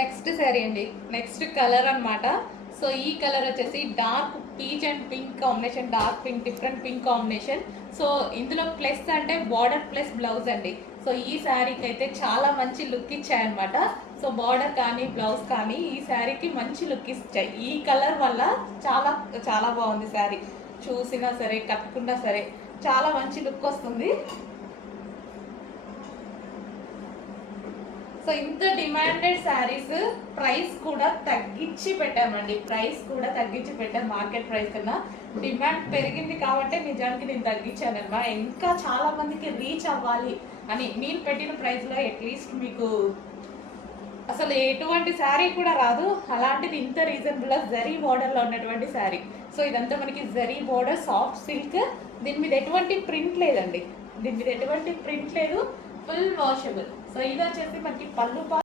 Next sari అండి, next colour అన్నమాట. So ఈ కలర్ వచ్చేసి dark peach and pink combination, dark pink, different pink combination. So ఇందులో plus అంటే బార్డర్ ప్లస్ బ్లౌజ్ అండి. సో ఈ శారీకి అయితే చాలా మంచి లుక్ ఇచ్చాయన్నమాట. సో బార్డర్ కానీ బ్లౌజ్ కానీ ఈ శారీకి మంచి లుక్ ఇచ్చాయి. ఈ కలర్ వల్ల చాలా చాలా బాగుంది శారీ. చూసినా సరే, కట్టుకున్నా సరే చాలా మంచి లుక్ వస్తుంది. సో ఇంత డిమాండెడ్ శారీస్ ప్రైస్ కూడా తగ్గించి పెట్టామండి. ప్రైస్ కూడా తగ్గించి పెట్టాం. మార్కెట్ ప్రైస్ కన్నా డిమాండ్ పెరిగింది కాబట్టి నిజానికి నేను తగ్గించాను అనమాట. ఇంకా చాలా మందికి రీచ్ అవ్వాలి అని నేను పెట్టిన ప్రైస్లో అట్లీస్ట్ మీకు అసలు ఎటువంటి శారీ కూడా రాదు. అలాంటిది ఇంత రీజనబుల్గా జరీ బోర్డర్లో ఉన్నటువంటి శారీ. సో ఇదంతా మనకి జరీ బోర్డర్, సాఫ్ట్ సిల్క్. దీని మీద ఎటువంటి ప్రింట్ లేదండి, దీని మీద ఎటువంటి ప్రింట్ లేదు, ఫుల్ వాషబుల్. సో ఇది వచ్చేసి మనకి పళ్ళు